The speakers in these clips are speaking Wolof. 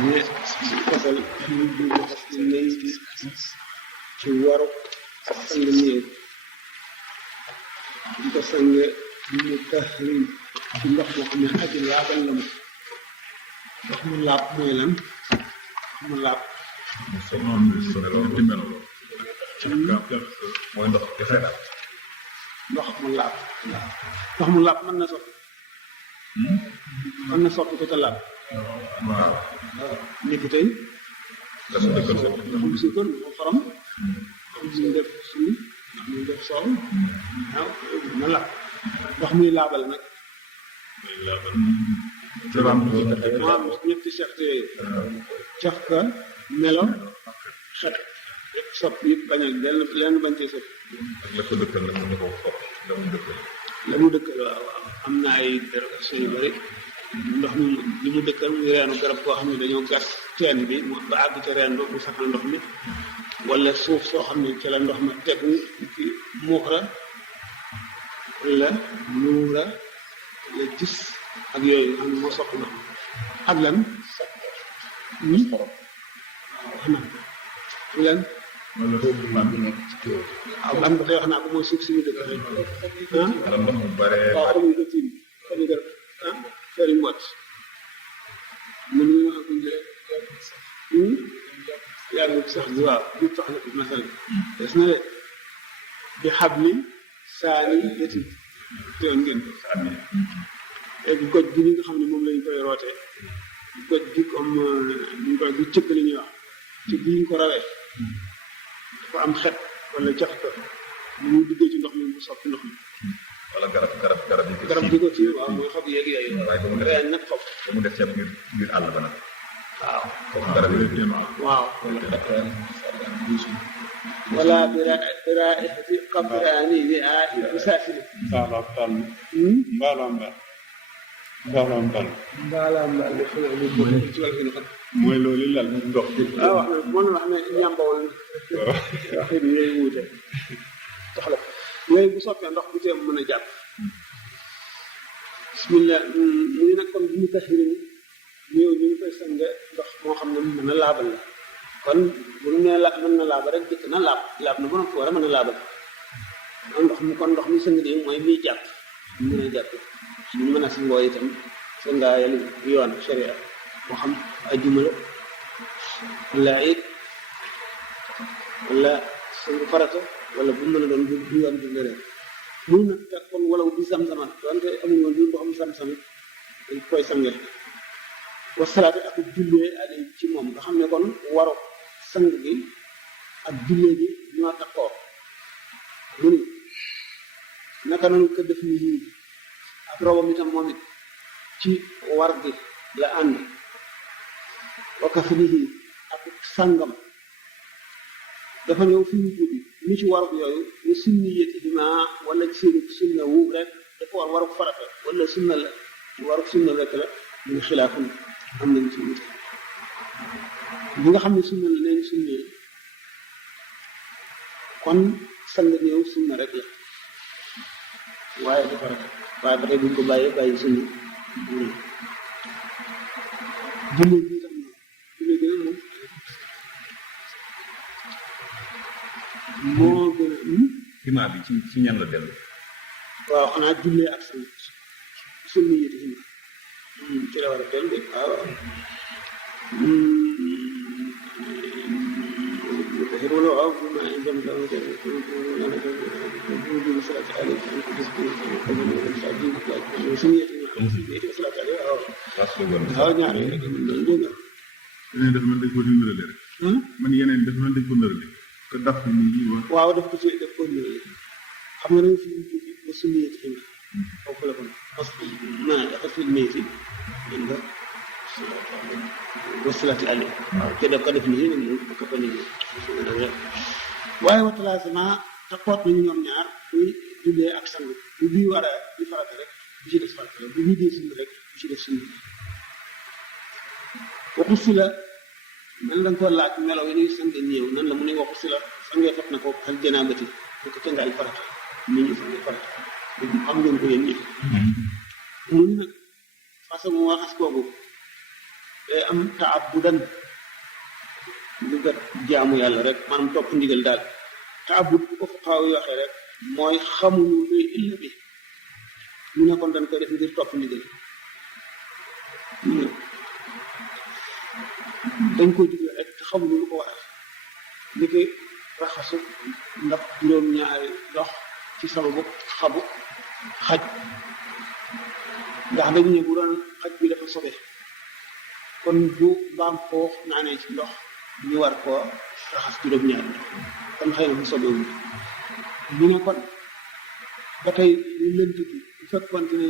mais fasal ñu di fas nañ ci waru sang néew di ko sange mu tahrim ci ndox moo xam ne aji laabal la mu ndox mu laab mooy lan ndox mu laab mooy ndox kese daal. ndox mu laab ndox mu laab mën na soppi mën na soppi ko te laab waaw. ni ki tey dafa dëkkal sa ndox mu suukar ndox mu xorom ndox mu def suñu ndox mu def soow waaw ma laab ndox muy laabal nag maam ñetti seexte yooyu cax ka melo xet yëpp sopp yëpp bañal lenn bañ cee sopp la ko dëkkal la mu ko sopp la mu dëkkal. la mu dëkkal waaw am na ay dérogation yu bëri ndox mi li mu dëkkal muy reenu garab koo xam ne dañoo gas teen bi mu ba àgg ca reen ba mu saxal ndox mi wala suuf soo xam ne ci la ndox ma tegu ci muux la wala nuura la gis ak yooyu xam ne moo sopp ndox mi ak lan waaw wax na lan wala foofu maa ngi nekk ci kër. waaw am ba tey wax naa ko mooy suuf si ñu dëkk ah wala ndox mu bare. waaw xamuñ ko tiim xamuñ garab ah feri mbott mën ñu wax ko yàgg sax bi waaw ñu tax na masal des na de bi xabli saani yeti teewoon ngeen léegi goj gi nga xam ne moom lañ koy rootee goj gi comme ñu koy bu cëkk li ñuy wax ci bi ñu ko rawee dafa am xet wala jax ko ni mu duggee ci ndox mi mu soppi ndox mi wala garab yi ko garab gi ko ci waaw mooy xob yeeg yooyu waaye ba mu def reen nag xob ba mu def ca biir àll ba nag. waaw foofu garab yi waaw wala biraihati qabraani bi aati musaafiri mbaalaam bal mbaalaam bal mbaalaam bal mbaalaam mbaal bi xanaa ñu bokk ci wàllu xam mooy loolu lal ndox ci waaw wax na moo wax ne ñàmbawul wax yi yooyu wuute tax la yooyu bu soppee ndox bu teem mën a jàpp bismillah mu ngi nag kon bi ñu taxirin ñëw ñu ngi koy sange ndox moo xam ne mën na laabal la kon bu ñu nee la mën na laabal rek jëkk na laab na ba noppi war a mën a laabal ndox mi kon ndox mi sang nii mooy miy jàpp mën a jàpp ñu mën a sangoo itam sangaayal yoon sharia moo xam ajjuma la wala it wala sangu farata wala bu mën a doon bu yoon bi nga rek muy nag te kon wala bu sam-samat donte amuñu woon du ndoxam sam-samit dañ koy sange wa salaatu ak jullee ale ci moom nga xam ne kon waru sang gi ak jullee gi ñoo takkoo mu ni naka noonu ko def ni yii ak robam itam moom it ci war gi la ànd wakafinihi ak sangam dafa ñëw fi ñu tuddi ni ci waru yooyu ñu sunni yetihima wala ci seeni sunna wu rek dafa war waru farata wala sunna la waru sunna rek la mu ngi xilaafun am nañ ci wute ñi nga xam ne sunna la neen sunne kon sang néew sunna rek la waaye du farata waaye ba tey buñ ko bàyyi sunna jullee bi tam jullee bi moom moo gën a climat bi ci ñan la dellu. waaw xanaa jullee ak sunna yi di ci la war a dellu de waaw waaw ñaar yooyu rek yeneen dafa mel dañ ko nërale rek. man yeneen dafa mel dañ ko nërale. te daf ni wax. waaw daf ko ci def ko nërale xam nga dañu fi ba suñu yëg xëy na foofu la kon parce que maanaam dafa fi métti dégg nga wasalaati ali te daf ko def nii moom ko ko nii waaye watalaasama te xoot nañu ñoom ñaar muy jullee ak sang bu bii war a di farata rek bu ci def farata rek bu bii dee sunna rek bu ci def sunna waxu si la mel na nga ko laaj melaw yi ñuy sange néew nan la mu ne waxu si la sangee fat na ko xel janaabati bu ko tëngaay farata nit ñi sange farata xam ngeen ko yéen ñi mu ni nag façon waxas kooku day am taabudan lu nga jaamu yàlla rek maanaam topp ndigal daal taabud bu ko xaw yi waxee rek mooy xamuñu luy illa bi ñu ne kon dañ koy def ngir topp ndigal ñu ne dañ koy digal rek te xamuñu lu ko waral li koy raxasu ndax juróom-ñaari ndox ci sababu xabu xaj ndax dañu ne bu doon xaj bi dafa sobe kon bu mbaam xoox naanee ci ndox ñu war koo raxas juróom-ñaari ndox kon xëy na bu sobewul ñu ne kon ba tey lu lënt bi bu fekkoonte ne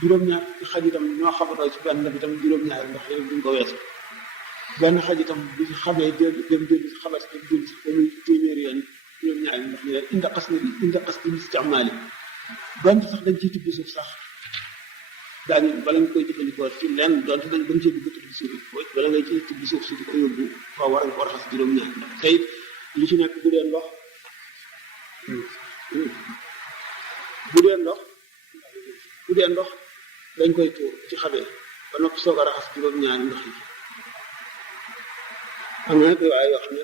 juróom-ñaar xaj itam ñoo xabatoo ci benn ndab itam juróom-ñaari ndox yooyu duñ ko weesu benn xaj itam bu ci xamee dem dellu si xabat dem dellu si ba muy téeméeri yoon juróom-ñaari ndox ñu leen inda xas ni si amaali donte sax dañ ciy tibbi suuf sax daañu bala nga koy jëfandikoo ci lenn donte dañ bañ cee dugg tibbi suuf bala ngay ciy tibbi suuf si di ko yóbbu foo war nga ko raxas juróom-ñaari ndox tey li ci nekk bu dee ndox dañ koy tuur ci xabee ba noppi soog a raxas juróom-ñaari ndox yi am na nag waaye yoo xam ne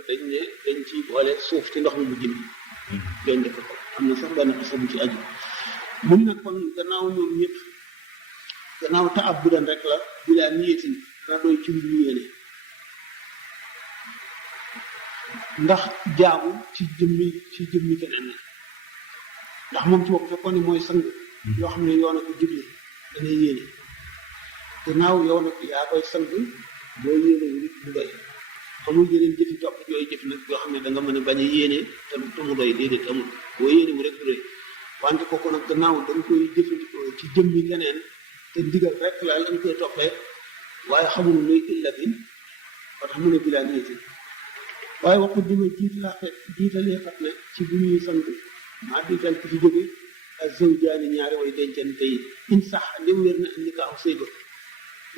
dañ ci boole suuf ci ndox mi mu jëm dañ def ko am na sax benn xisa bu ci aju mun nag kon gannaaw ñoom ñëpp gannaaw ta ab bu dan rek la bilaa niyetin dana doy ci lu yéene ndax jaamu ci jëmmi keneen ndax moom ci bopp fekkoon ne mooy sang yoo xam ne yoon a ko digle dana yéene gannaaw yow nag yaa koy sang boo yéene wu nit mu doy amul yeneen jëfi topp yooyu jëf nag yoo xam ne da nga mën a bañ a yéene te mu doy déedéet amul boo yéene wu rek du doy wante kooku nag gannaaw da nga koy jëfandikoo ci jëmmi leneen te ndigal rek la lañ koy toppee waaye xamul luy illa bi ba tax mu ne bilaa niyeeti waaye waxu dima jiitalee fat ne ci bu ñuy sant maa diital ki fi jóge ak zawjaani ñaari way dencante yi in sax ndem wér na indi kaaw sëy ba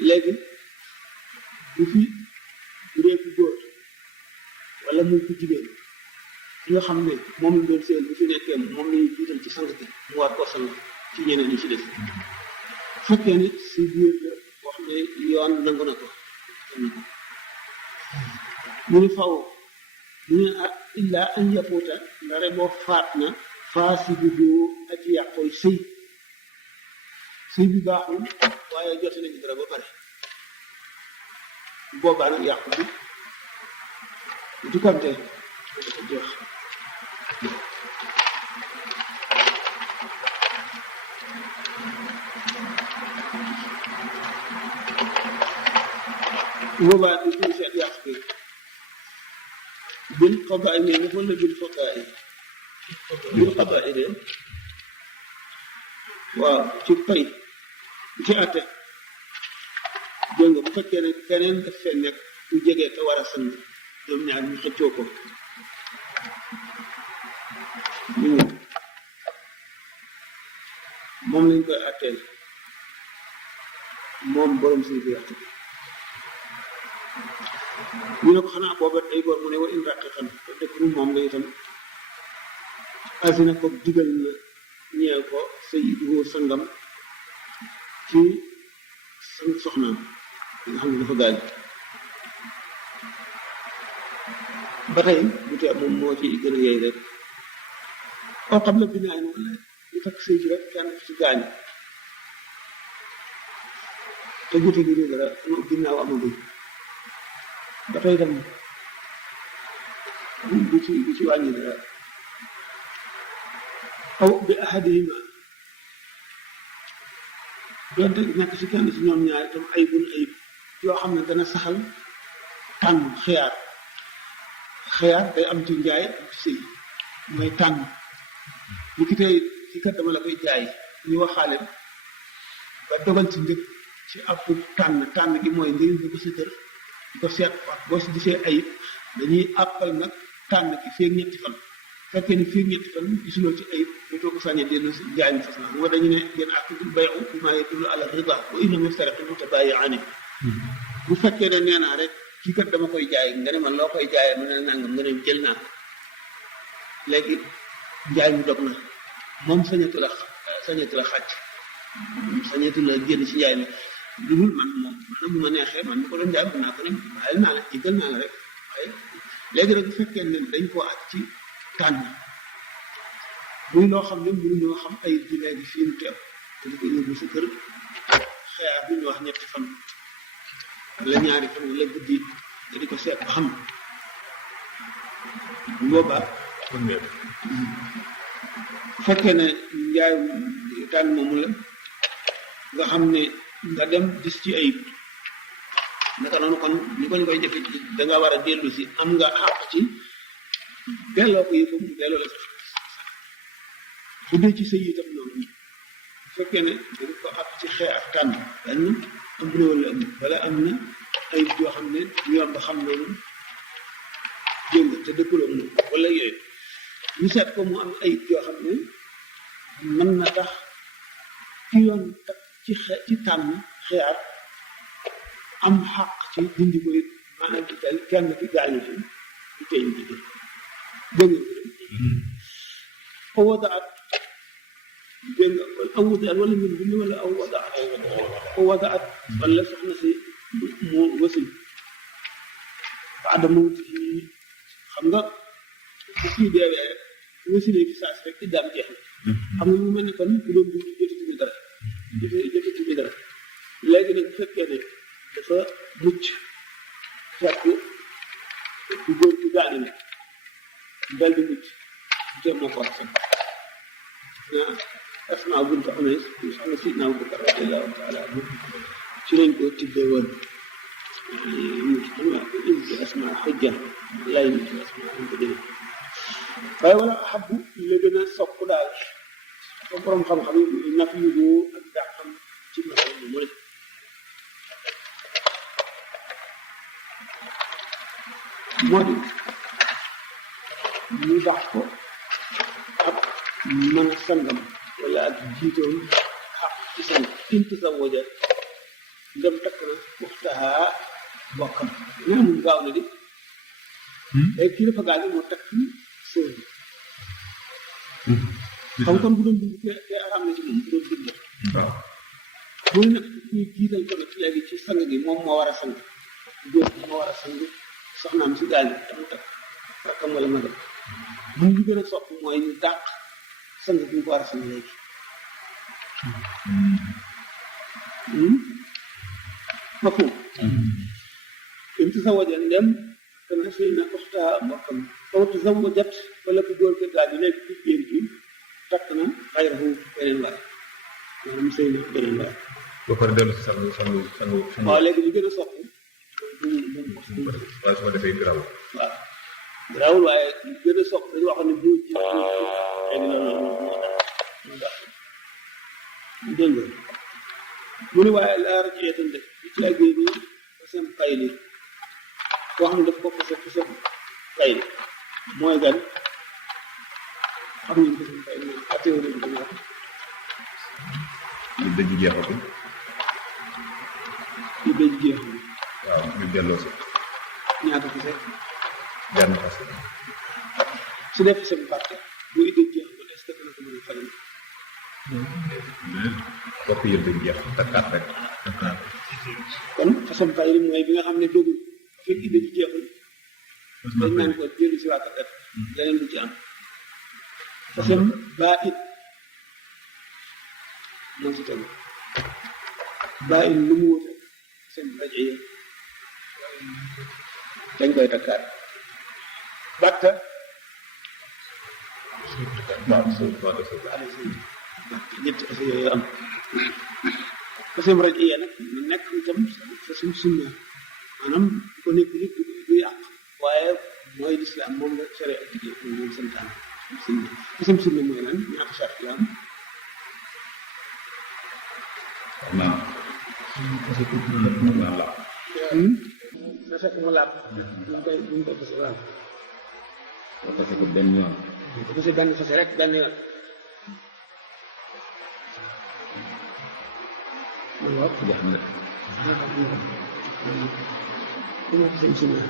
léegi bu fi bu dee ku góor wala muy ku jigéen ki nga xam ne moom lañ doon sëyal bu fi nekkee moom lañuy jiital ci sang bi mu war koo sang ci ñeneen ñi ci des fekkee ne si biir la wax ne yoon nangu na ko mu ni faw mu ne ah illaa an yafuuta ndare boo faat na faasidu doo aji yàqooy sëy bi baaxul waaye jote nañu dara ba pare boobaa nag yàqu bi du kante dafa jeex boobaa di duñ seet yàqu bi bil xabaay ne ni wala bil fakaay bil xabaay de waaw ci pay ci àtte dégg nga bu fekkee ne keneen daf fee nekk ku jege te war a sang ñoom ñaar ñu xëccoo ko moom lañ koy àtteel moom borom suñu bi yàq ñu ne ko xanaa booba day góor mu ne wa in raqiqan te dëkk nu moom la itam asina ko digal na ñeel ko sayyiduhu sangam ci sang soxnaam nga xam ne dafa gaañ ba tey bu tee moom moo ci gën a yey rek oo xam la binaay wala ñu takk sëy ci rek kenn ci gaañ te gute gi nii dara ginnaaw amagul ba tey dem bu ci wàññi dara aw bi ahadihima doonte nekk ci kenn ci ñoom ñaar itam ayibun ayib yoo xam ne dana saxal tànn xiyaar day am ci njaay am ci sëy mooy tànn li ki tey ci kat dama la koy jaay ñu waxaale ba dogal ci njëkk ci ab tànn gi mooy nga yóbbu ko sa kër di ko seet wax boo si gisee ayib dañuy àppal nag tànn ki feeg ñetti fan fekkee ni feeg ñetti fan gisuloo ci ayib dootoo ko sañee dellu si jaay mi fas na moo dañu ne ngeen àqdul bayu bi maa yadullu ala riba wa innahum yaftariqu mutabayi'ani bu fekkee ne nee naa rek kii kat dama koy jaay nga ne man loo koy jaayee mu ne nangam nga ne jël naa léegi jaay mu dog na moom sañatu la xàcc sañatu la génn ci njaay mi dugul man moom man na bu ma neexee man ma ko doon jaay mën naa ko ne bàyyi naa la jéggal naa la rek waaye léegi nag bu fekkee ne dañ koo ak ci tànn muy loo xam ne mënuñoo xam ay di léegi fii mu teew te di ko yóbbu sa kër xeer bu ñu wax ñetti fan wala ñaari fan wala guddi nga di ko seet ba xam bu boobaa bu fekkee ne njaay tànn moomu la nga xam ne nga dem gis ci ayib naka noonu kon ni ko ñu koy jëfe da nga war a dellu si am nga xàq ci delloo ko yëfam mu delloo la sa bu dee ci sëy itam noonu bu fekkee ne dañ ko àpp ci xee ak tànn dañ am na wala am wala am na ayib yoo xam ne yoon ba xam loolu jëng te dëkkuloo moom wala yooyu ñu seet ko mu am ayib yoo xam ne mën na tax ci yoon tak ci tànn xeer am xaq ci dindi ko it maanaam ci tel kenn ki gaañu fi ci teñ bi dégg nga wadaat dégg nga aw wadaat wala min bi wala aw wadaat wala soxna si mu wasin baada mawti xam nga bu kii deewee wasilee fi saa si rek ci daam jeex na xam nga mu mel ne kon ku doon dund jotatuñu dara jotatuñu dara léegi nag bu fekkee ne dafa mucc fekk ku góor ki gaañu ne dal di mucc te moo ko wax Asmaa bintu Umays soxna Sidna Abubakar radiyallahu taala anhu ci lañ ko tibbee woon Asmaa xujja lay nit Asmaa am ko jëlee waaye wala xabu la gën a sopp daal ko borom xam-xam yi naf yu boo ak daa xam ci masal mu ne moo di ñu baax ko ak mën a sangam wala ak jiitoom xaq ci sang int sa woja ndem takk na waxtaha bokkam ñaa mun gaaw na di léegi kii dafa gaañu moo takk sëy xam kon bu doon dund te aram na ci moom bu doon dund waaw mu ne nag ñu jiital ko nag léegi ci sang gi moom moo war a sang góor gi moo war a sang soxnaam si gaañu damu takk rakkam wala magam bu ñu gën a sopp mooy ñu dàq sang bi ñu ko war a sang léegi ma foofu im ci sa wajan ndem kana sëy na oxta mbokkam kawtu sa wajat wala ku góor ke gaañu léegi ci jéem ci takk na xayrahu beneen waay maanaam sëy na beneen waay ba pare dellu si sangu waaw léegi ñu gën a sopp waaye su ma defee garaw waaw garaawul waaye ñu gën a sopp dañu waxoon ne boo ji léegi loolu moo tax dégg nga mu ne waaye laa rek yeetan de bi ci àggee bi fasam kayli koo xam ne daf ko fasam kayli mooy gan xam ñu fasam kayli moom attéo lañu ko ñaata ñu dëj jeexatul ñu dëj jeexul waaw ñu delloo si ñaata fase benn fase su dee fasam barke muy dëj jeexul est-ce que dana ko mën a fay bokk yëpp dañ jeex takkaat rek kon fasam kayli mooy bi nga xam ne doogu fekk dëj jeexul dañ naan ko jëli si waat kat leneen lu ci am fasam baa it moo ci tegu baa in lu mu wute seen rajo yi dañ koy takkaat batta waaw suuf waaw suuf ñetti fas yooyu am fasam rajo yi nag nekk itam fasam sunna maanaam bu ko nekk nit du yàq waaye mooy lislaam moom la sere ak jigéen moom santaan sunna fasam sunna mooy lan ñaata sart la am naa la na fekk mu laab buñ koy fase waaw parce que benn yoon fase benn fase rek benn yoon waaw jeex na dina fasam sunna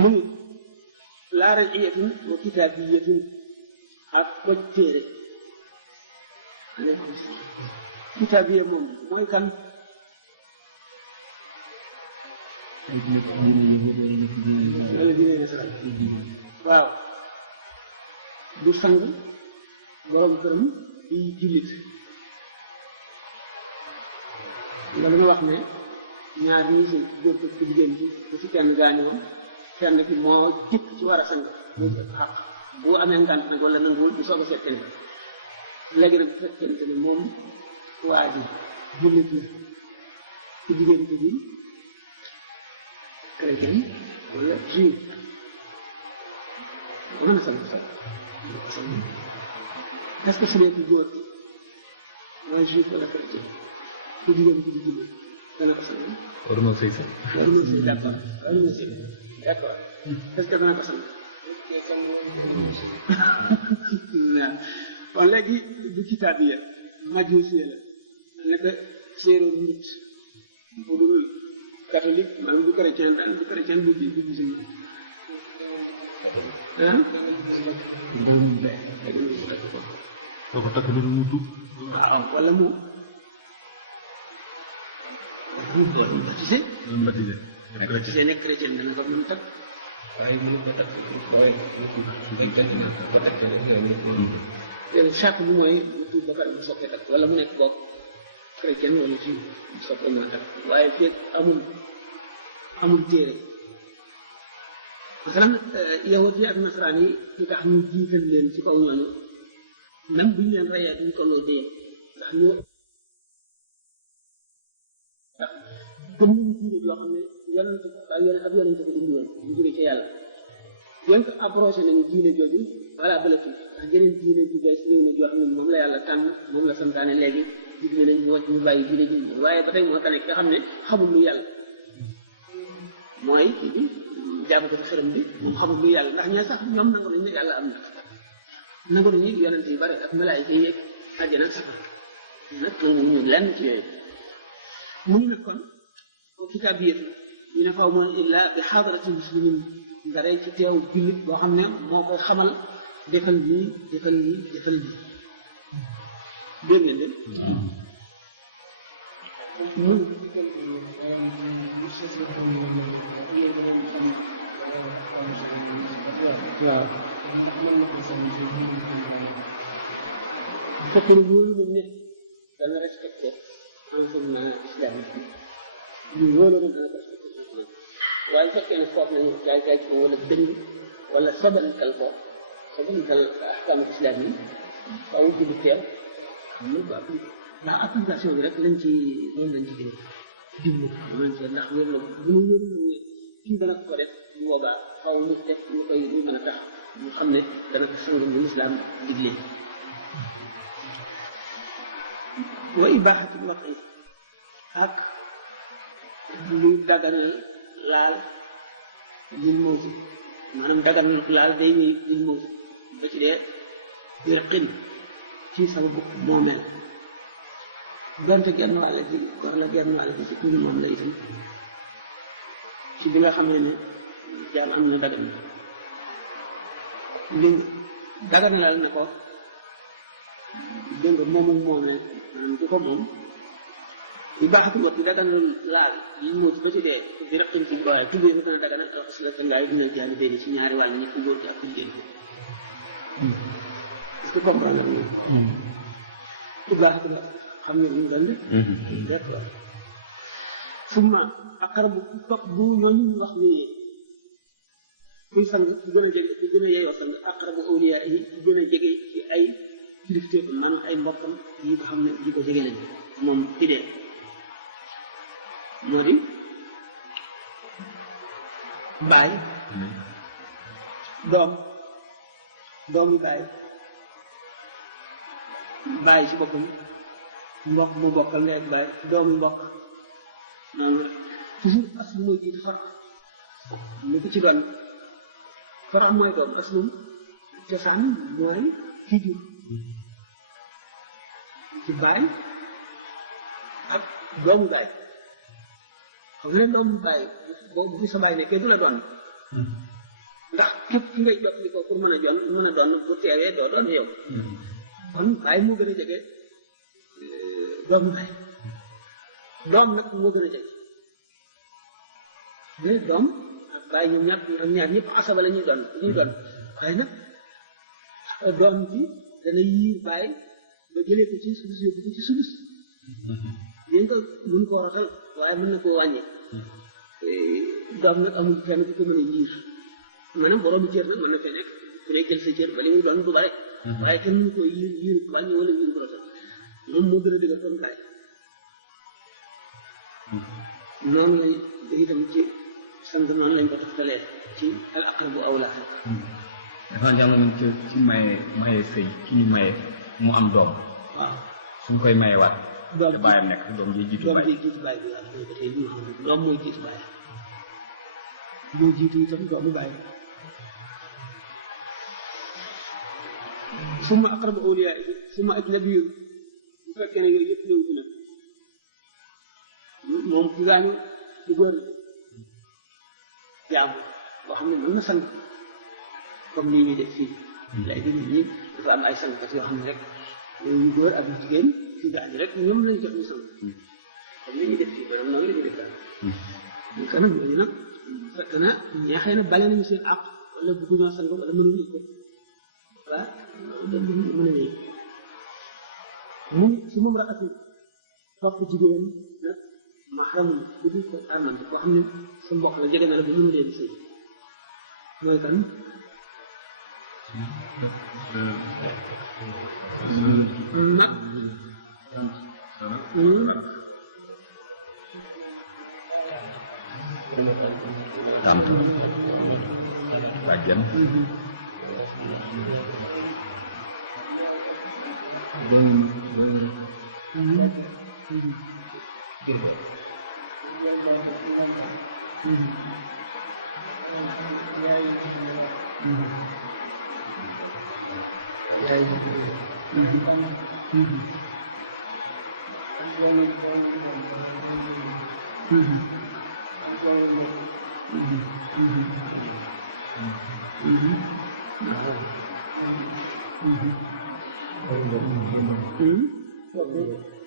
mun laa rajiyatin wa kitaabiyatin ak ko téere kitaabiya moom mooy kan wala dina nasaraan waaw du sang borom këram di jullit nga dama wax ne ñaar ñi si góor ko ci jigéen bi bu fi kenn gaañoo kenn ki moo jëkk ci war a sang moo ci xaq bu amee ngànt nag wala nanguwul du soog a seet kenn léegi nag bu fekkente ne moom waa ji jullit la ci jigéen ko bi chrétien wala juif mën na sang sax est-ce que su dee ci góor mooy juif wala chrétien ku jigéen ci di jullit dana ko sang war na sëy sax war na sëy d'accord war na sëy d'accord est-ce que dana ko sang waaw kon léegi du kitaabiya majusiya la nekk séeréer nit bu dul catholique maanaam du chrétien daal du chrétien du musulman ah soo ko takk lu mu tuub waaw wala mu doon baptisé doon baptisé baptisé nekk chrétien dana ko mën takk waaye mënu ko takk waaye ko takk léegi chaque bi mooy mu tuub ba pare mu soppee takk wala mu nekk bopp chrétien wala ci mu soppee mën a takk waaye fekk amul téere masalan yahut yi ak nasaraan yi li tax ñu jiital leen ci kaw ñooñu même bu ñu leen reyee duñ tolloo dee ndax ñu ndax comme ñu diine yoo xam ne yonent ab yonent ko dindi woon ñu jóge ci yàlla yéen ko approché nañu diine jooju voilà bëlatu ndax jeneen diine ju bees ñëw na joo xam ne moom la yàlla tànn moom la santaane léegi digle nañ ñu wàcc ñu bàyyi diine ji waaye ba tey moo tax nga xam ne xamul lu yàlla mooy kii bi jaamu ko ci xërëm bi moom xamul lu yàlla ndax ñee sax ñoom nangu nañ ne yàlla am na nangu nañu yonent yu bari ak malaayika yi yeeg àjjana ak safara nag nanguwuñu lenn ci yooyu mu ngi nag kon kitaabiyat ñu ne faw moon illa bi xaadaratil muslimin ndare ci teew jullit boo xam ne moo koy xamal defal lii defal lii defal lii dégg ngeen de mun waaw bu fekkee ne wóolu nañ ne dana respecté enseignement islamique bi ñu wóolu nañ dana ko respecté waaye fekkee ne foofu nañu jaay ko wala dëng wala sobankal ahkaamu islam yi faaw julli teew mën ko appliqué ndax application bi rek lañ ci moom lañ ci gën jublu lañ ci ndax wér la bu ñu wóolu nañ ne kii dana ko def bu boobaa faaw mu def lu koy lu mën a tax ñu xam ne dana ko sang bu islam digle wa ibaaxatul waqi ak luy daganal laal lil mawti maanaam daganal laal day ñëw lil mawti ba ci dee yërqin ci sababu moomeel donte genn wàll ji war la genn wàll ji ci ku ñu moom la itam ci bi nga xamee ne jaam am na dagan li daganalal ne ko dégg nga moomul moomeel maanaam du ko moom yu baaxatul wax bi daganal laal yi moo ci ba ci dee di raqin ci waaye tuddee ko gën a daganal wax si la ko laay dina jaani béy ci ñaari wàll ñi ku góor ki ak ku jigéen ko est-ce que comprendre nga yu baaxatul wax xam ne ñu dand d'accord summa akar bu topp bu ñooñu ñu wax ni kuy sang ku gën a jege ku gën a yeyoo sang akar bu awliya yi ku gën a jege ci ay kilifteef maanaam ay mbokkam yi nga xam ne yi ko jege lañu moom idée moo di baay doom yi baay ci boppam mbokk mu bokkal ndey ak baay doomu mbokk noonu toujours aslu mooy jiitu far lu ko ci doon far mooy doon aslu cosaan mooy ki jur ci baay ak doomu baay xam nga ne doomu baay boobu bu fi sa baay nekkee du la doon ndax képp ki ngay jot li ko pour mën a doon bu teewee doo doon yow kon baay moo gën a jege doomu baay doom nag moo gën a jege mais doom ak baay ñoom ñaar ñëpp asaba la ñuy doon waaye nag doom bi dana yiir baay ba jëlee ko ci sudus yóbbu ko ci sudus yéen ko mën koo rotal waaye mën na koo wàññi doom nag amul kenn ku ko mën a yiir maanaam boroomu cër nag mën na fee nekk ku ne jël sa cër ba li muy doon du bare waaye kenn mënu koo yiir wàññi wala yiir ko rotal moom moo gën a dëgër doon baay noonu lañ itam ci sant noonu lañ ko toftalee ci al aqrabu awlaa dafa jamono ci maye sëy ki ñu maye mu am doom waaw suñ koy mayewaat doom te bàyyam nekk doom ji jiitu baay bi waaw ba tey ñu xam doom mooy jiitu baay moo jiitu itam doomu baay summa aqrabu awliyaa summa ajnabiyyu bu fekkee ne yooyu yëpp ñëw ci nag moom ki gaañu ci góor jaamu boo xam ne mën na sang comme nii ñuy def fii léegi nit ñi dafa am ay sangkat yoo xam ne rek yu góor ak yu jigéen ci gaañu rek ñoom lañu jox ñu sang comme ni ñuy def fii maanaam noonu la ñuy def daal ñu kanam ñooñu nag fekk na ñeexee na bale nañu seen àq wala bëgguñoo sang wala mënuñu ko voilà loolu mën a nii su moom raxatu topp jigéen nag maxram bu dul ko arman boo xam ne sa mbokk la jege na la bu mënu leen sëy mooy kan mag tàmp bàjjen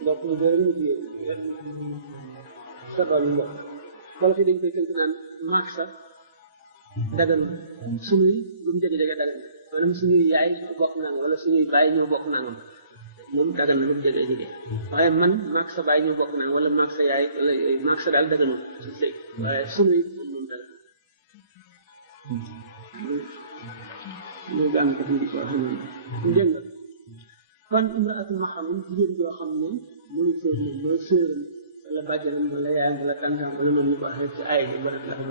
mbokk mu dee ñu jiyee sa doom yi mbokk wala fi dañ koy tënk naan maak sa dagan suñuy lu mu jege jege dagan maanaam suñuy yaay bokk nangam wala suñuy baay ñoo bokk nangam moom dagan na lu mu jege jege waaye man maak sa baay ñoo bokk nangam wala maak sa yaay wala maak sa daal daganul ci sëy waaye suñuy moom dagan loolu daan ko fi soo xam ne dégg nga kon imraatu maxram jigéen joo xam ne mënu sëy moom mooy sëram wala bàjjanam wala yaayam wala tàntaam wala noonu ñu ko waxee ci aay bi ba nag dafa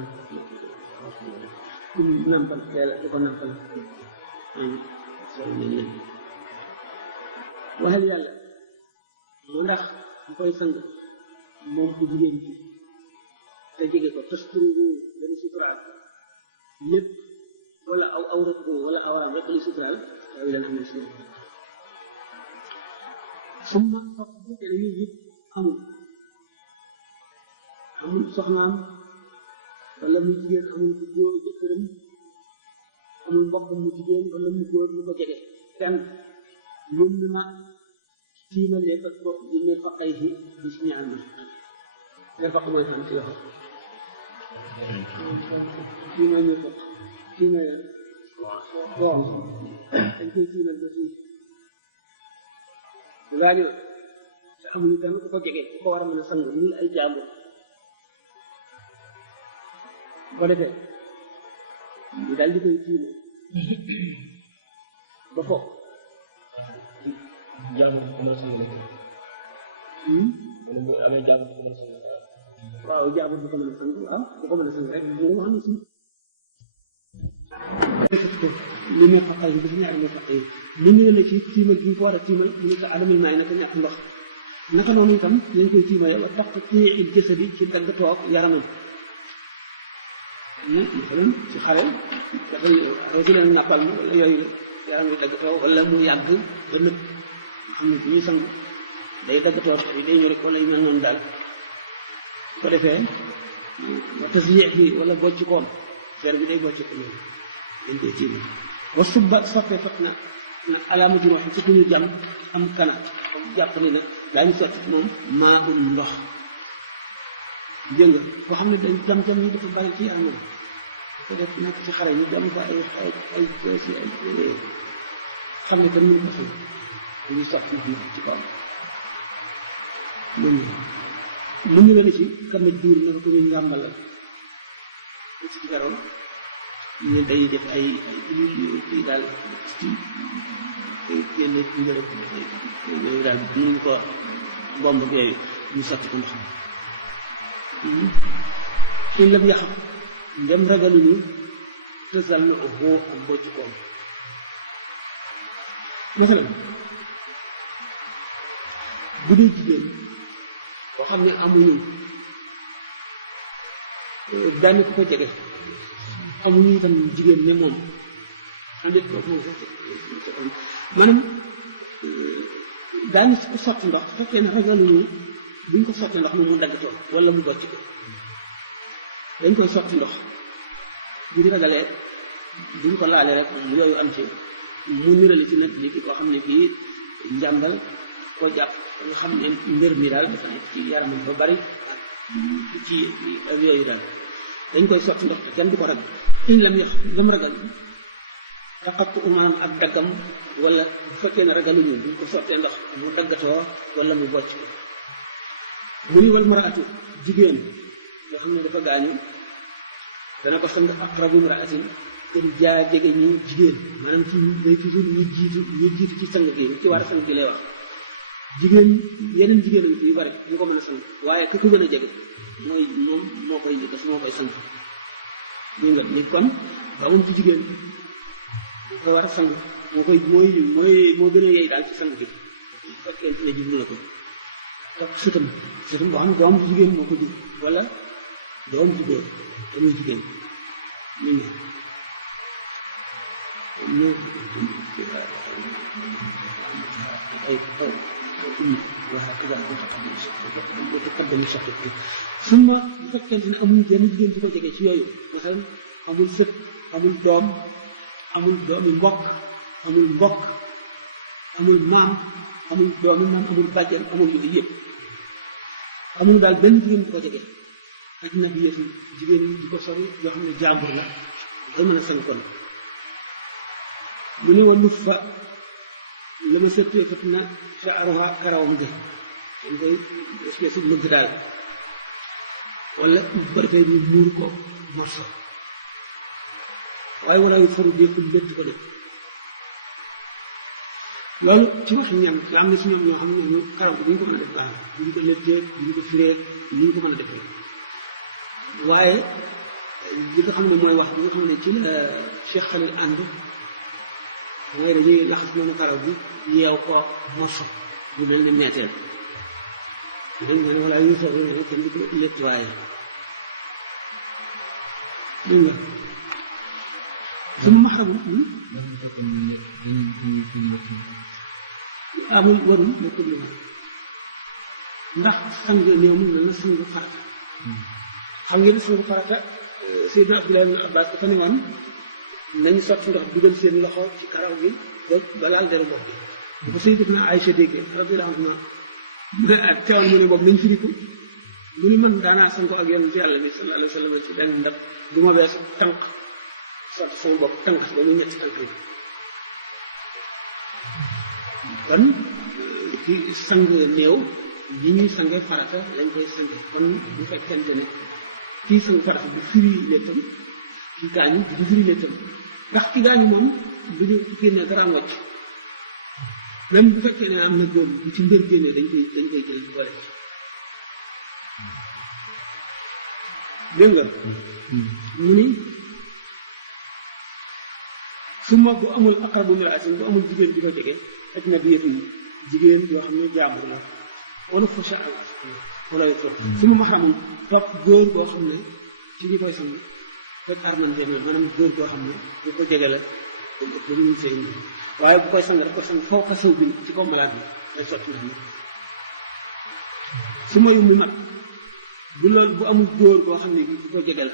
nampal teel di ko nampal sooy nañ leen waxal yàlla mu ndax bu koy sang moom ku jigéen ci te jege ko tasturu dana suturaal lépp wala aw awrat ko wala awraam rek li suturaal waaye leen am na si summa topp bu te yooyu yëpp amul soxnaam wala mu jigéen amul ku góor jëkkëram amul mbokk mu jigéen wala mu góor mu ko jege kenn yónn na tiimalee fa ko dine faqay fi bis ñaan na nga faq mooy fan ci loxo tiimal ñu faq tiimal waaw dañ koy tiimal ba fii gaañoo te amul kenn ku ko jege ku ko war a mën a sang ñu ay jàmbur ko defee ñu daal di koy tiimal ba foofu jàmbur bu ko mën a sang wala bu amee jàmbur bu ko mën a sang waaw jàmbur bu ko mën a sang waaw bu ko mën a sang rek nga xam ne si li nekk xay bi ñaari nekk xay li ñu la ci tiimal bi ñu ko war a tiimal mu ne ko adamil maay naka ñàkk ndox naka noonu itam dañ koy tiimale ba tax tiil jësadi ci dagg toog yaramam masalan ci xare dafay rek leen nappal ma wala yooyu yaram yi dagg toog wala mu yàgg ba nëb xam ne bu ñuy sang day dagg toog yi day ñu rek wala yu mel noonu daal ko defee tasyeex bi wala bocc koom fer bi day bocc ko loolu dañ koy tiimal wa subba soppe fat na alaama ji wax ci ku ñu jam am kana comme jàpp ni nag daañu sotti moom maa ul ndox dégg nga boo xam ne dañ jam-jam yi dafa bari ci yaramam ko def nekk ci xare ñu jam fa ay si ay xam ne tam mënu ko fay dañuy sotti ndox mi ci kaw loolu mu ñu wene ci kamit biir na ko ñu ngàmbal la ci garoon ñu day def ay kii daal ci génn njërëb yooyu daal ñu ko bomb ak yooyu ñu sotti ko ndox mi lam yaxam ndem ragaluñu tësal na xoo am bocc koom masalan bu dee jigéen boo xam ne amuñu benn ku ko jege amuñu itam jigéen ne moom andit boobu moom maanaam daañu ko sotti ndox fekkee ne ragaluñu buñ ko sotti ndox mu dagg tool wala mu bocc ko dañ koy sotti ndox bu ñu ragalee buñ ko laalee rek yooyu am ci mu nirali ci nag li ki koo xam ne kii njàmbal ko jàpp nga xam ne mbir mi daal dafa nekk ci yaramam ba bari ak ci yooyu daal dañ koy sotti ndox te kenn du ko ragal iñ lam yax lam ragal faqat maanaam ak daggam wala bu fekkee ne ragaluñu buñ ko sottee ndox mu daggatoo wala mu bocc mu ni wal maraatu jigéen yoo xam ne dafa gaañu dana ko sang aqrabu imraatin gën jaa jege ñi jigéen maanaam ci day toujours ñi jiitu ci sang gi ci war a sang gi lay wax jigéen yeneen jigéen a yu bari ñu ko mën a sang waaye ku ko gën a jege mooy moom moo koy def moo koy sang ñu nga ni kon doomam ci jigéen ko war a sang moo koy moo gën a yey daal ci sang gi bu fekkee ne jublu na ko ak sëtam boo xam ne doom bu jigéen moo ko jur wala doom bu góor damuy jigéen ñu ngi suma bu fekkente ne amul benn jigéen bu ko jege ci yooyu masalan amul sët amul doom amul doomi mbokk amul maam amul doomi maam amul bàjjan amul yooyu yëpp amul daal benn jigéen bu ko jege aj na bi yëfi jigéen ñi di ko sori yoo xam ne jàmbur la day mën a sañ kon mu ne wa luf fa la ma sëppee fat na sha'ruha karawam ga dañ koy espèce de lëgg daal wala bu ko defee ñu muur ko morso waaye wala yu faru dékkul létt ko def loolu ci wax ñam la am na si ñoom ñoo xam ne ñu karaw bi ñu ko mën a def baax bu ñu ko lëttee bu ñu ko firee bu ñu ko mën a defee waaye li nga xam ne mooy wax bi nga xam ne ci la Cheikh Khalil ànd mooy dañuy laxas noonu karaw bi yeew ko morso bu mel ne meeteel man ma ne wala yu faru ne kenn di ko lëtt waaye dégg nga suma maxaram amul warul la tëdd ma ndax sang néew mun na sang farata xam ngeen sang farata Seydina Abdullah ibn Abbas dafa ne woon nañu sotti ndox dugal seen loxo ci karaw gi ba laal deru bopp bi bu ko Sayyidatuna Aïcha déggee radiyallahu anha mu ne ak teewoon mu ne boobu nañ firi ko mu ni man daanaa sang ko ak yonent yàlla bi sallallahu alayhi wa sallam ci benn ndab du ma weesu tànk sotti sama bopp tànk ba mu ñetti tànk yi kon ci sang néew yi ñuy sange farata lañ koy sange kon bu fekkente ne kii sang farata bu firi léttam kii gaañu du firi léttam ndax ki gaañu moom du ñu génne dara wàcc même bu fekkee ne am na góom bu ci mbir génne dañ koy jël bu boole dégg nga mu ni su ma bu amul aqrabu imra'atin bu amul jigéen bi ko jege ak na bi yëpp jigéen yoo xam ne jaambur la wala faucha al wala yu fot su ma maxaram topp góor boo xam ne ci ñi koy sang fekk armante na maanaam góor boo xam ne bu ko jege la ba mu sëy waaye bu koy sang daf ko sang foo ko saw bi ci kaw malaat bi day sotti ndox mi su ma yummi mat bu loolu bu amul góor boo xam ne bu ko jege la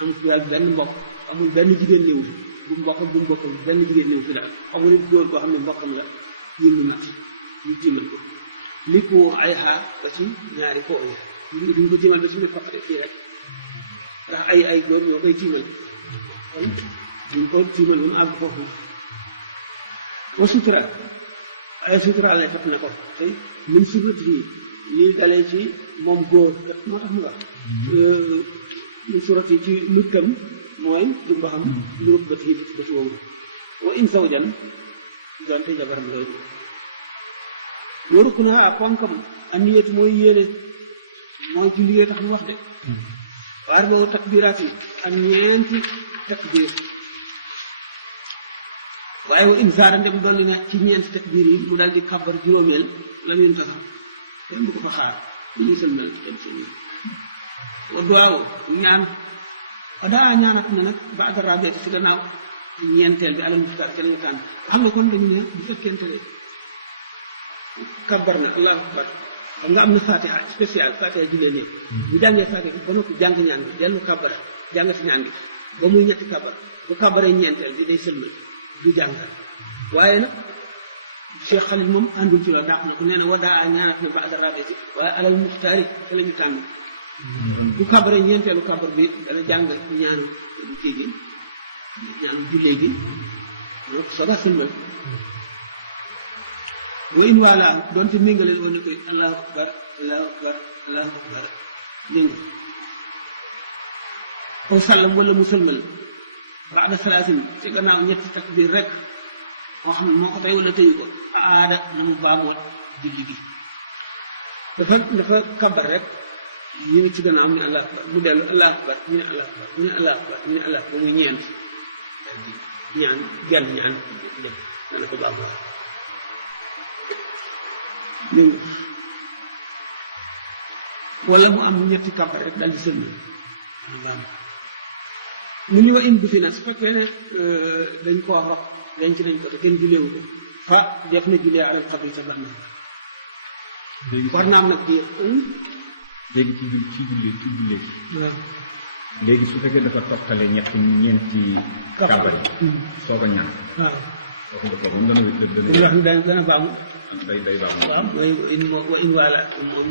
amul daal benn mbokk amul benn jigéen ñëw fi bu mbokk bu mbokk benn jigéen ñëw fi daal amul góor boo xam ne mbokkam la yummi mat ñu tiimal ko li ko ay xaar ba ci ñaari koo yi duñ ko tiimal ba ci ne fàttali fii rek ndax ay góor ñoo koy tiimal kon duñ ko tiimal lu mu àgg foofu wa sutura ay suturaale fat na ko te min surati fii lii dalee ci moom góor daf moo tax mu wax min surati ci lukkam mooy du mba xam lurub bët yi bët woowu wa in sawjan donte jabaram loolu loolu ku ne ponkam aniyatu mooy yéene mooy julli tax mu wax de waaye boobu takbiraat yi ak ñeenti takbir waaye wa insaara ndem dolli na ci ñeenti takbir yi mu daal di kàbbar juróomeel la ñuy taxaw kenn du ko fa xaar lu ñuy sëlmal dem sëlmal wa duwaaw ñaan daa ñaanat na nag baada rabeeti si gannaaw ñeenteel bi alal muxtaar ca lañu tànn xam nga kon dañu ne bu fekkente ne kàbbar na allahu akbar xam nga am na fatiha spécial fatiha jullee néeg bu jàngee fatiha ba noppi jàng ñaan bi dellu kàbbar jàngati ñaan bi ba muy ñetti kàbbar bu kàbbaree ñeenteel bi day sëlmal du jàngal waaye nag Cheikh Khalil moom àndul ci loolu ndax na ku nee na wadaa ñaanat na baada rabeeti waaye alal muxtaari ca la ñu tànn bu kàbbaree ñeenteelu kàbbar bi dana jàng ñaanu kii gi ñaanu jullee gi donc soga sëlmal wa in waala doonte méngaleel woon na koy allahu akbar allahu akbar allahu akbar dégg nga aw sàllam wala mu sëlmal baada salaatin ci gannaaw ñetti takbir rek moo xam ne moo ko tey wala tëyu ko aada na mu baamoo julli gi dafa kabar rek ñu ngi ci gannaaw mu ne allah akbar mu dellu allah akbar ñu ne allah akbar ñu ne allah akbar ñu ne allah akbar muy ñeent ñaan genn ñaan dem dana ko baamoo dégg nga wala mu am ñetti kabar rek daal di sëlmal mu ni wa in du fi na su fekkee ne dañ koo rob denc nañ ko te kenn julleewu ko fa def na jullee alal xabri sa bàmmeel war naa am nag di léegi ci jullee waaw léegi su fekkee dafa toftale ñeenti kabar yi soo ko ñaan waaw waxu nga ko moom dana wax ni dana baamu day baax waaw mooy wa in waala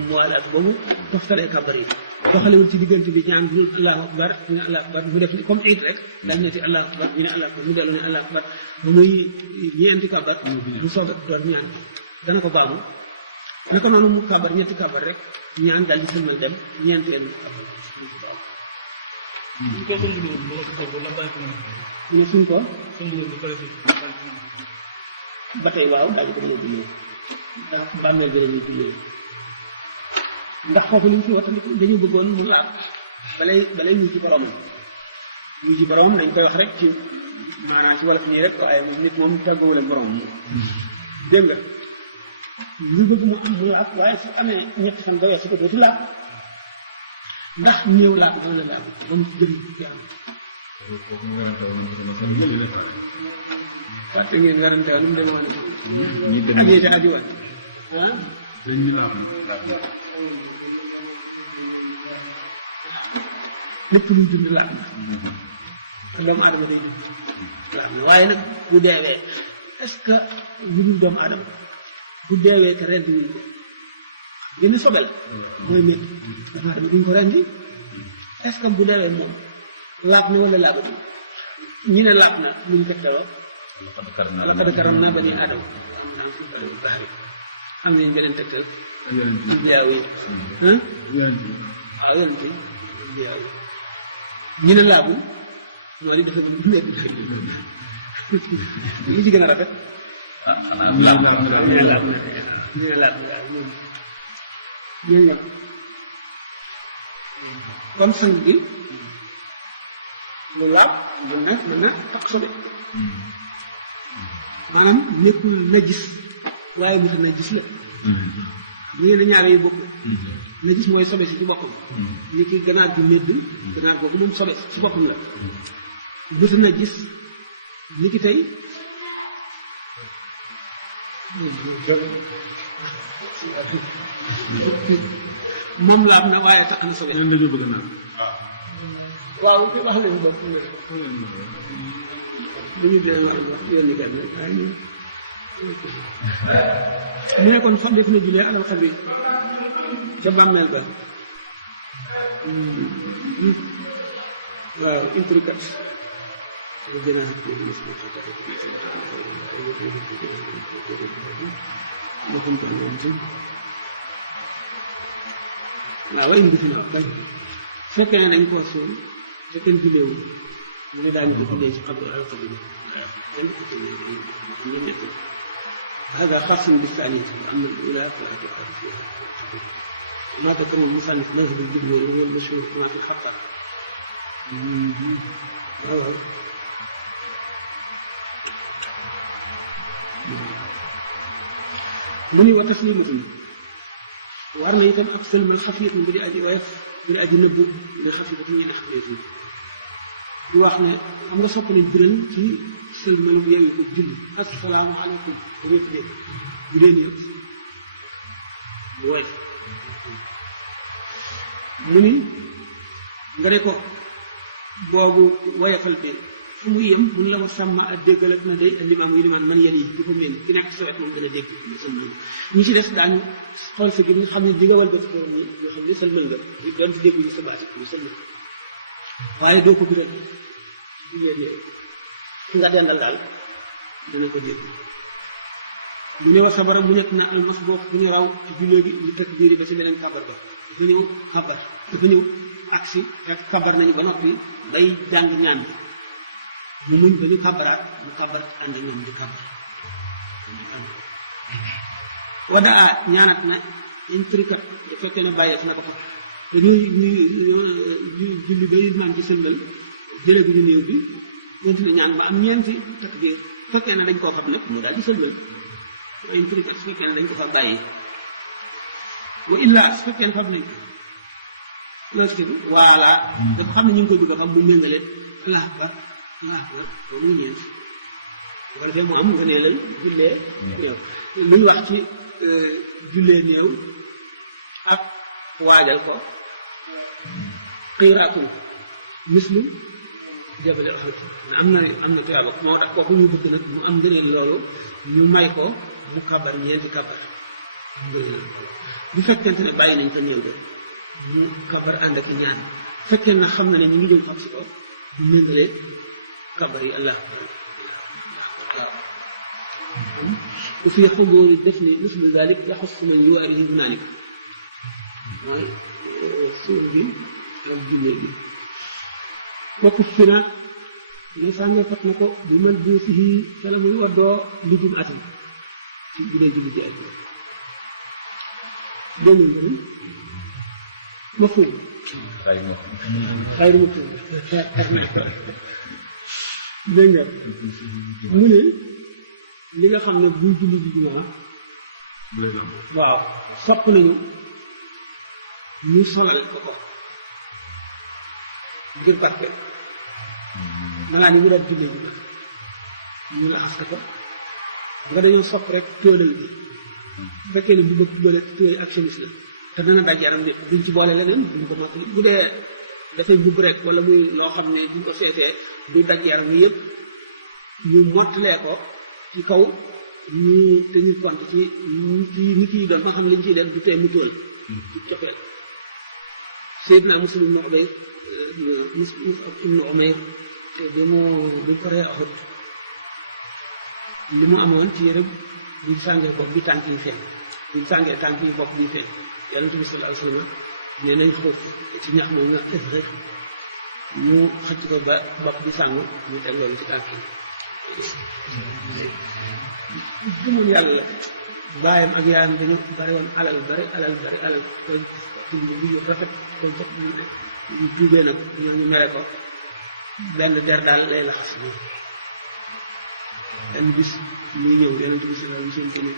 mu waalaat boobu toftalee kabar yi doxalewul ci diggante bi ñaan bu allahu akbar ñu ne allahu akbar mu def ni comme iid rek dañ ne ti allahu akbar ñu ne allahu akbar mu dellu ne allahu akbar ba muy ñeenti kabar mu soog a door ñaan dana ko baamu naka noonu mu kabar ñetti kabar rek ñaan daal di sëlmal dem ñeenteelu kabar ñu ko bëgg loolu moo ko ko la bàyyi ko ñu ne suñ ko ñu ko pare ba tey waaw daal di ko mën a jullee ndax bàmmeel bi dañuy jullee ndax foofu li ñu fi wattandiku dañu bëggoon mu laab balay ñu ci boromam ñu ci boromam dañ koy wax rek ci maanaam ci wolof nii rek waaye moom nit moom tàggoowul ak boromam moom dégg nga ñu bëgg mu am mu laab waaye su amee ñetti fan ba weesu ko dootu laab ndax néew laab dana la laab ba mu jëm yaram fàtte ngeen werante lu mu demee woon ak yéete aju woon ah dañuy laaj lépp luy dund laab na te doomu aadama day dund laab na waaye nag bu deewee est-ce que lu dul doomu aadama bu deewee te rendi wuñ ko gën a sobel mooy métti doomu aadama duñ ko rendi est-ce que bu deewee moom laab na wala laabut ñi ne laab na luñ teg dawa laqad karamnaa banii aadama am nañ beneen tegtal yaaw yi waaw yonent yi yaaw yi ñu ne laabu moo di dafa nekk li ci gën a rafet ñu ne laab waaw ñun ñëpp kon sang bi lu laab mën na tax sobe maanaam nekkul najis waaye bu fi najis la bu ngeen ñaare yu bokk najis mooy sobe si ci boppam ni ki ganaar bi médd ganaar boobu moom sobe si boppam la bu fi najis ni ki tey moom laab na waaye tax na sobe dañoo bëgg naan waaw wax leen bopp dañu dina war a wax yónni gan waaye mu ne kon xam def na jullee alal xabri ca bàmmeel ba waaw intricat waaw way ngi fi na bañ fekkee ne dañ koo suul te kenn julleewul mu ne daañu ko jullee ci xabru alal xabri kenn ko ñu nekk هذا خاص بالثانية أما الأولى فلا تقال فيها ما تكون المصنف مذهب الجمهور هو المشهور كما في الخطأ مني وتسليمة وأرنا يتم أكثر من الخفيف من بدي أجي ويف بدي أجي نبو من خفيفة من أخفيفة وإحنا أمر صبر البرن في سلمان بيان يقول جل السلام عليكم ورحمة الله وبركاته مني غريكو بوبو ويفال بي فمو يم من لا سما ادغال ak na day limam liman man yeli du ko mel ki nek sawet mom dana deg ñi ci dess dañu xol fi gi xamni diga wal ba ci ni yo xamni selmal nga di don ci deggu ci sa baati ni selmal waye do ko biral di yeri ki nga dendal dal dina ko deg mu ne wa sabara bu nek na al masbuk bu ñu raw ci julle gi ñu tek biiri ba ci benen kabar ba dafa ñew kabar dafa ñew aksi ak kabar nañu ba noppi day jàng ñaan mu muñ ba ñu kabaraat mu kabar ànd ak ñoom di kabar wadaa ñaanat na intricat bu fekkee ne bàyyeef na ko fa dañuy julli bay man ci sëlmal jële bi ñu néew bi continue ñaan ba am ñeenti takbir fekkee ne dañ koo xam nag mu daal di sëlmal intricat su fekkee ne dañ ko fa bàyyi wa illa su fekkee ne fab nañ ko loolu ci voilà dafa xam ne ñu ngi koy bëgg a xam mu méngale allah akbar ba muy ñeent bu ko defee mu am nga ne lay jullee néew lu ñu wax ci jullee néew ak waajal ko xiiraatul mislu jabale ahad am na tuyaaba moo tax kooku ñu bëgg nag mu am ngëneel loolu ñu may ko mu kabar ñeenti kabar bu fekkente ne bàyyi nañ ko néew de mu kabar ànd ak ñaan fekkee na xam na ne ñu ngi jëm xam si ko bu méngalee kabar yi allah waaw fi xudóori def ni mislu dalik yaxus man yuwaari yi hunaalika mooy suur bi ak jullee bi wakku fi na ñu sàngee fat na ko bu mel bu fi sala muy waddoo lijum atam ci bu dee julli ci ay dégg nga مفهوم غير مفهوم dégg nga mu ne li nga xam ne buy julli ji jumaa waaw sopp nañu ñu solal ko ko ngir barke dangaa ni ñu daal julli ji ñu la xas ko nga dañoo sopp rek tóolal bi bu fekkee ne bu bëgg bële tóoy ak chemise la te dana daj yaram bi duñ ci boole leneen duñ ko mottali bu dee dafay mbubb rek wala muy loo xam ne duñ ko seetee du daj yaram yi yëpp ñu mottalee ko ci kaw ñu te ñu compte ci nit yi doon ba xam liñ ciy def du tee mu tóol ci cofeel Seydina Muslim ibnu Umayr ibnu Umayr te bi mu paree Uhud li mu amoon ci yërëb buñ sàngee bopp bi tànk yi feeñ buñ sàngee tànk yi bopp bi feeñ yonent bi sallallahu alayhi wa sallam nee nañ xóot ci ñax moom nga def rek ñu xëcc ko ba bopp bi sàng ñu teg loolu ci tànk yi gëmoon yàlla la baayam ak yaayam dañu bari woon alal bari koy li yu rafet koy fekk ñu tuubee nag ñoom ñu mere ko benn der daal lay laxas nii benn bis ñuy ñëw yonent bi sallallahu alayhi wa sallam ne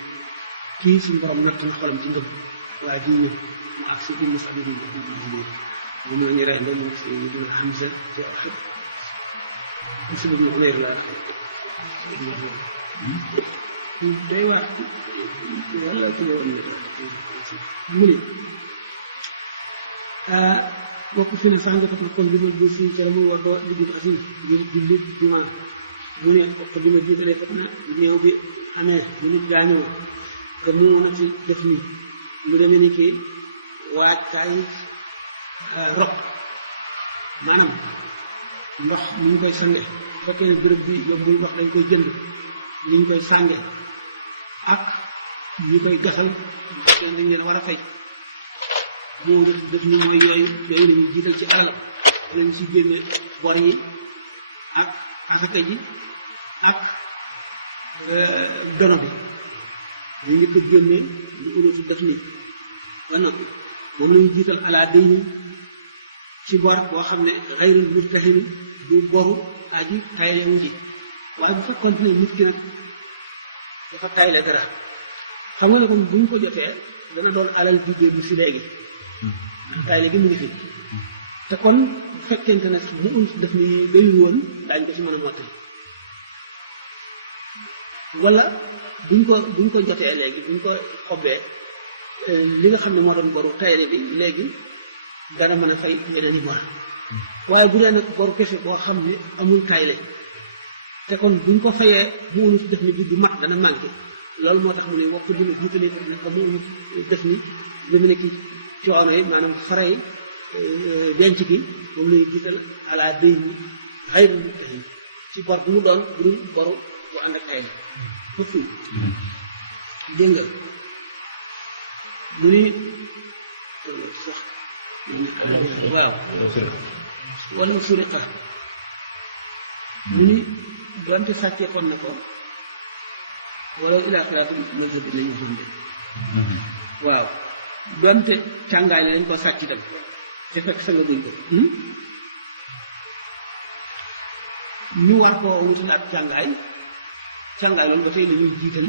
kii suñu borom natt na xolam ci ngëm waaye di ñëw mu ak si ibnu Sabiir moom la ñu rende mu si ñu dina Hamza ci Uhud Muslim ibnu Umayr la day waar wala ci la woon mu ne bokk fi ne sax nga fat na kon li ma bu si ca la muy war doo liggéey asin ngir julli jumaa mu ne ko bi ma jiitalee fekk na néew bi amee bu nit gaañoo te mu na ci def ni lu demee ni ki waajtaay rob maanaam ndox ni ñu koy sange fekkee ne béréb bi yombul wax dañ koy jënd ni ñu koy sànge ak ñi koy defal fekkee ne dañ leen war a fay moo def ni mooy yooyu lañuy jiital ci alal lañ ci génne bor yi ak asaka ji ak dono bi ñu ngi ko génne lu ulati def ni ba noppi moom lañu jiital alaa day ni ci bor boo xam ne xayrul murtahini du boru aji tayle wu ji waaye bu fekkoon ne nit ki nag dafa tayle dara xam nga ne kon bu ñu ko jotee dana doon alal jigéen bi si léegi tayle gi mu ngi fi te kon bu fekkente ne mu ulati def ni doyul woon daañu ko si mën a mottali wala buñ ko jotee léegi buñ ko xobbee li nga xam ne moo doon boru tayle bi léegi dana mën a fay yeneen i bor waaye bu dee nag boru kese boo xam ne amul tayle te kon buñ ko fayee mu unu def ni bi du mat dana manqué loolu moo tax mu ne wax dina jiitalee ne ko mu unu def ni li mu nekk coono yi maanaam faray denc gi moom lay jiital ala day ni xayru murtahin ci bor bu mu doon bu dul boru bu ànd ak tayle ba fii dégg nga mu ni sax waaw wala suriqa mu ni doonte sàccee kon na ko wala ilaa xilaafi mazhab bi lañu xam waaw doonte càngaay la lañ ko sàcc dem te fekk sa nga buñ ko ñu war koo wutal ak càngaay loolu dafay la ñuy jiital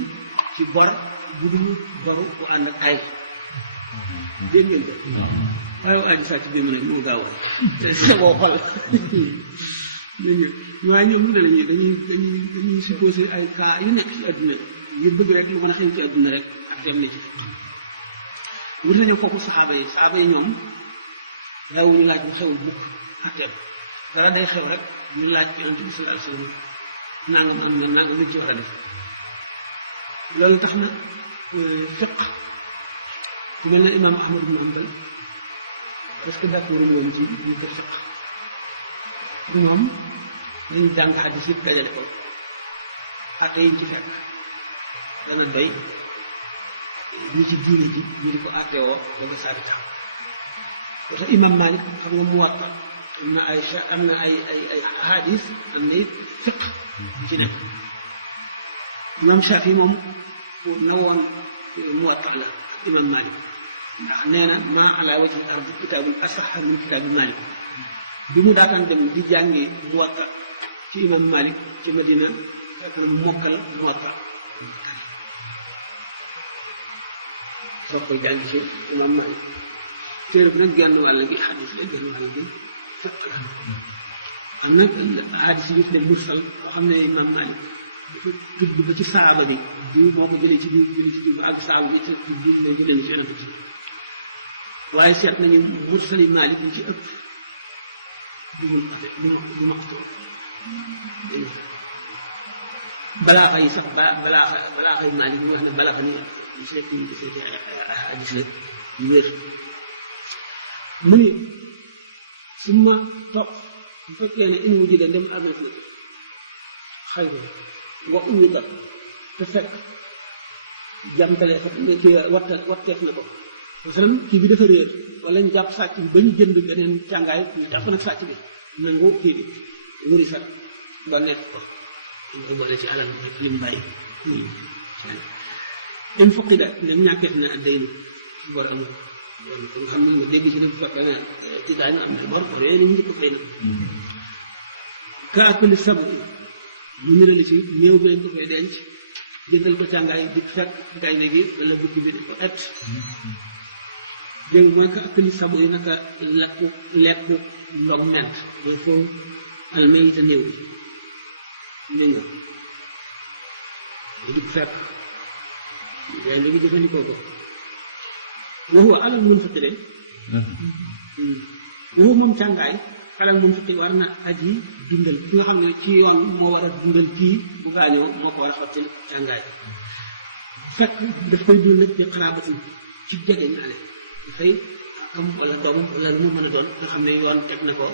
ci bor bu duñu boru bu ànd ak ay dégg ngeen ko waaye aji sàcc bi mu ne moo gaaw te sa boo xol ñooñu waaye ñoom ñu ne lañuy dañuy supposé ay cas yu nekk ci àdduna ngir bëgg rek lu mën a xew ci àdduna rek ak dem na ci wut nañu kooku saxaaba yi ñoom daawuñu laaj bu xewul bukk ak dem dara day xew rek ñu laaj yonent bi sallallahu alayhi wasallam nangam am na nangam lañ ci war a def loolu tax na fiq ku mel na imaam Ahmad ibn Hanbal parce que d'accord woon ci ñu ko fiq ñoom dañu jàng xadis yëpp dajale ko ak yiñ ci fekk dana doy ñi ci diine ji ñu di ko àtteewoo wala saa di tax parce que imam Malik xam nga mu wàtta am na ay xadis am na it fiq ci nekk ñoom Shafi moom na woon mu wàtta la imam Malik ndax nee na maa ala wajhi ardi kitaabun asahha min kitaabi Malik bi mu daataan dem di jàngi Muwatta ci imam Malik ci Madina fekk na mu mokkal Muwatta soo koy jàngi ci imam Malik téere bi nag genn wàll gi xadis la genn wàll gi fiq la am na xadis yi ne mursal boo xam ne imam Malik dafa tudd ba ci saaba bi diw moo ko jëlee ci biir jëlee ci biir ak saaba bi ci biir lay jëlee ci yonent bi waaye seet nañu mursali Malik ñu ci ëpp du ma balaaxa yi sax balaaxa yi Malik ñu wax ne balaaxa ni ñu seet ñu defee ci hadis la yu wér mu ni su ma topp bu fekkee ne in wujida dem amet na xëy na wax uñu dal te fekk jàmtalee fa ne kii watteef na ko masalan kii bi dafa réer wala ñu jàpp sàcc bi ba ñu jënd beneen càngaay ñu jàpp nag sàcc bi nangu kii bi wëri sat ba nekk ko nga boole ci alal bi lim bàyyi dem fukki da ndem ñàkkeef na day ni ci bor amul loolu ko nga xam ne nga dégg ci ne bu fekkee ne ci daañu am na bor ko ree ni mu njëkk fay na ka akuli sabu mu nirali ci néew bi lañ ko fay denc jëndal ko càngaay bi fekk gaynde gi wala bukki bi di ko et dégg mooy ka akuli sabu yi naka lekku ndog ment mooy foofu almayita néew bi ne nga di fekk gaynde gi jëfandikoo ko waxuwa alal mën fa tëddee waxu moom càngaay xalal mun fiqi war na aji dundal ki nga xam ne ci yoon moo war a dundal kii bu gaañoo moo ko war a xottil càngaay fekk daf koy dund nag di xaraabatin ci jege ñaale dafay am wala doomam wala lu mu mën a doon nga xam ne yoon teg na ko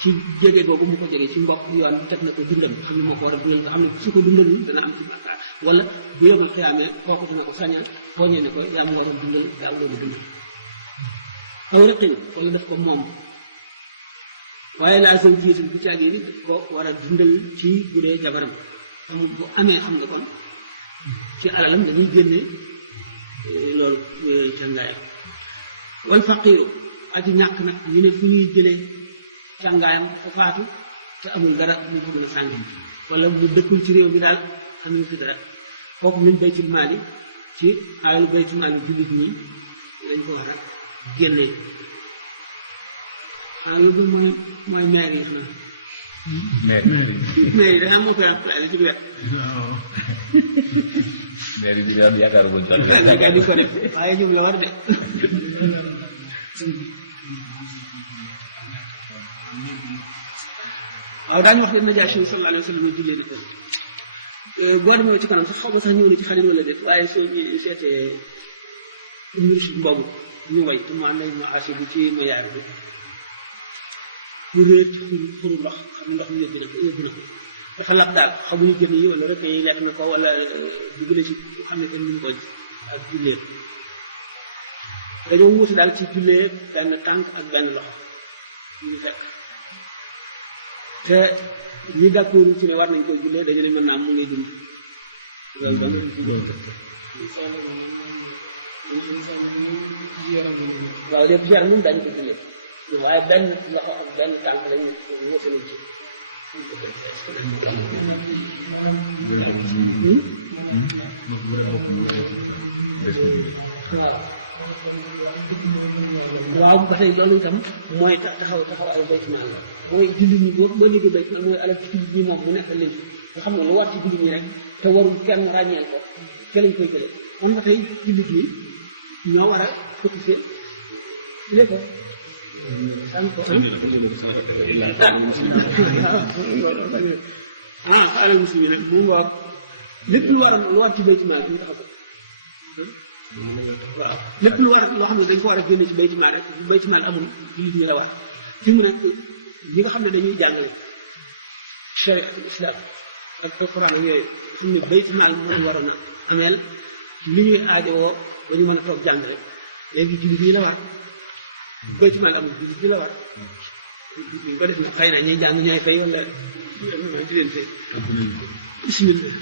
ci jege googu mu ko jege ci mbokk yoon teg na ko dundal nga xam ne moo ko war a dundal nga xam ne su ko dundal dana am ci bàkkaar wala bu yomal xiyaamee kooku dina ko saña tooñee ne ko yaa ma war a dundal yaa ma war a dundal aw rëqin wala daf ko moom waaye laa seen jiital bu caagee ni daf ko war a dundal ci bu dee jabaram amul bu amee xam nga kon ci alalam dañuy génne loolu ca ngaayam wal faqiiru aji ñàkk nag ñu ne fu ñuy jëlee càngaayam fa faatu te amul dara mu ko mën a sàngi wala mu dëkkul ci réew mi daal xamuñu fi dara kooku min baytul maali ci alalu baytul maali jullit ñi dañ ko war a génnee loolu mooy maire yi xanaa maire yi dana moo koy appelé ci wet maire bi daal yaakaar ko sax yaakaar di ko def waaye ñoom la war de waaw daañu wax ne Najaasi sallallahu alayhi wa sallam mooy jullee di boo demee ci kanam sax xaw ma sax ñëw na ci xarit wala déet waaye soo ñu seetee mursid boobu ñu way te ma nañ ma asi bi ci ma yaay bi ñu réer ci xuru ndox xam ndox mi yóbbu na ko dafa lab daal xamuñu jën yi wala rek yi lekk na ko wala dugg na ci xam ne kenn mënu ko ak jullee dañoo wuti daal ci jullee benn tànk ak benn loxo ñu fekk te ñi d'accord ci ne war nañ koy jullee dañu ne mën naa mu ngi dund loolu dama waaw lépp jar moom dañu ko jullee waaye benn loxo ak benn tànk lañu wuti nañ ci waaw ba tey loolu itam mooy taxaw ay baytu maal la mooy jullit ñi boo déggee baytu maal mooy alal ci jullit ñi moom mu nekk leen nga xam ne lu war ci jullit ñi rek te warul kenn ràññeel ko te lañ koy jëlee kon ba tey jullit ñi ñoo war a cotiser lépp alal muslimin nag mu war lépp lu war ci baytu maal bi ñu taxaw waaw lépp lu war loo xam ne dañ ko war a génne ci baytu maal rek baytu maal amul jullit ñi la war fi mu nekk ñi nga xam ne dañuy jàngale chariatul islam ak alquran ak yooyu xam ne baytu maal moo waroon a ameel li ñuy aajowoo dañu mën a toog jàng rek léegi jullit ñi la war baytu maal amul jullit ñi la war ñu ko def na xëy na ñuy jàng ñooy fay wala di leen fay bismillah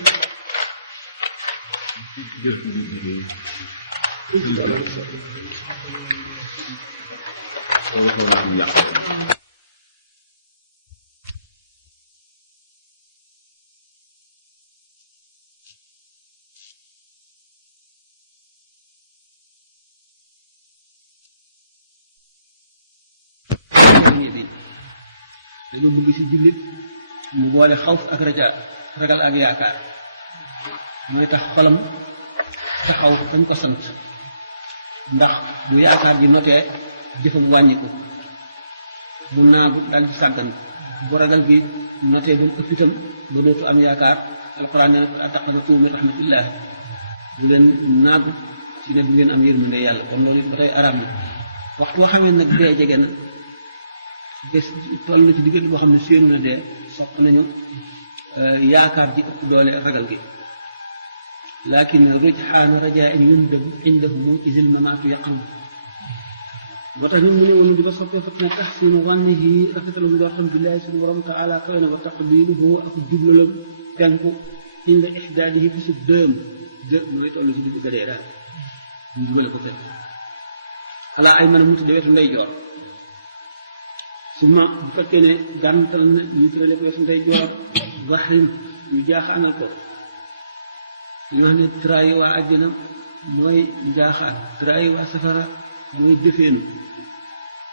dañoo bëgg ci jullit mu boole xawf ak raja ragal ak yaakaar mooy tax xolam taxaw dañ ko sant ndax bu yaakaar ji notee jëfam wàññi ko mu naagu daal di sàggan bu ragal gi notee ba mu ëpp itam ba dootu am yaakaar alquran ne taqnatu min rahmatillah bu leen naagu ci ne bu ngeen am yërmande yàlla kon loolu it ba tey araam na waxtu boo xamee nag dee jege na des toll na ci diggante boo xam ne séen na dee sopp nañu yaakaar ji ëpp doole ragal gi lakin rujxaanu rajaa yundabu indahumu isil mamaatu yaqam ba tax ñun mu ne woon di ba soppee fekk na taxsinu wannihi rafetalu njortam billahi suñu borom taala kawe na ba taqbiluhu ak jublalam penku inda ixdaadihi fi su dëm mooy toll ci digg gadee daal ñu jubale ko fekk alaa ay mën a mu tudde wetu ndey joor su ma bu fekkee ne gàntal na ñu tërale ko wetu ndey joor gaxim ñu jaaxaanal ko ñoo xam ne tray waa àjjana mooy jaaxaan tray waa safara mooy jëfeenu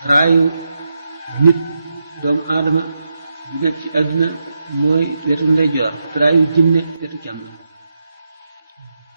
raayu nit doomu aadama di nekk ci àdduna mooy wetu ndeyjoor raayu jinne wetu càmm